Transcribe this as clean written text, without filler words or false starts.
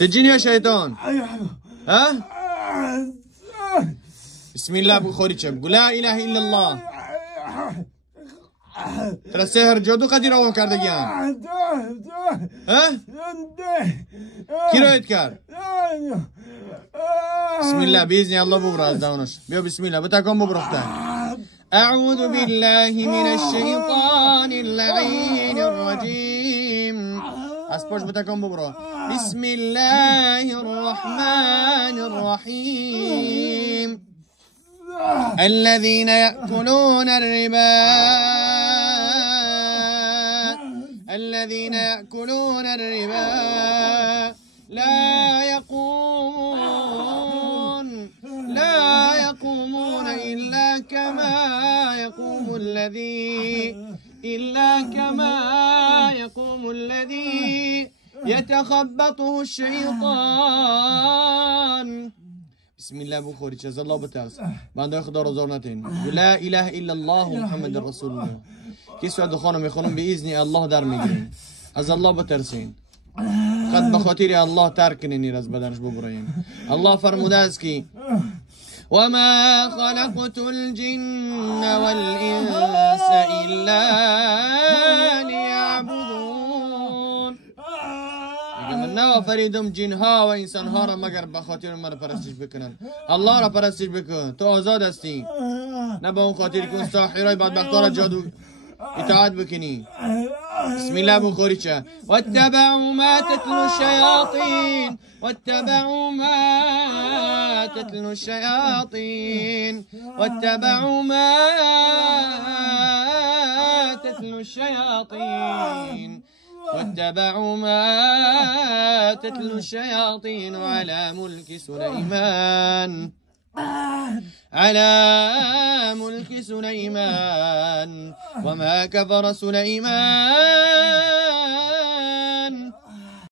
تجيني يا شيطان. ها؟ بسم الله بخوري شب قول لا اله الا الله. ترى السحر جودو قدی روان کردگیان. ها؟ کی رویت کرد؟ بسم الله بإذن الله ببرا از دانش. بیا بسم الله بتاکم ببرخته. أعوذ بالله من الشيطان اللعين الرجيم. أسبوش بتاكم ببرا. بسم الله الرحمن الرحيم. الذين يأكلون الربا لا يقومون إلا كما يقوم الذي يتخبطه الشيطان. بسم الله بخوري جزا الله بترس بنده خدا رو زار نتین. لا اله الا الله محمد رسول الله. کسی دخانو میخونم به اذن الله در میگیرین. از الله بترسین. قد بخاطر الله ترک نینیر از بدنش ببرین. الله فرموده است که وما خلقت الجن والانس الا لیعبدون. من نآفریدم جنها و انسانها را مگر بخاطر من پرستش بکنن. الله را پرستش بکن تو آزاد هستی. نه به اون خاطر که اون ساحرای بدبختا را جادو اطاعت بکنی. بسم الله بخوری چه واتبعوا ما تتلو الشياطين على ملك سليمان وما كفر سليمان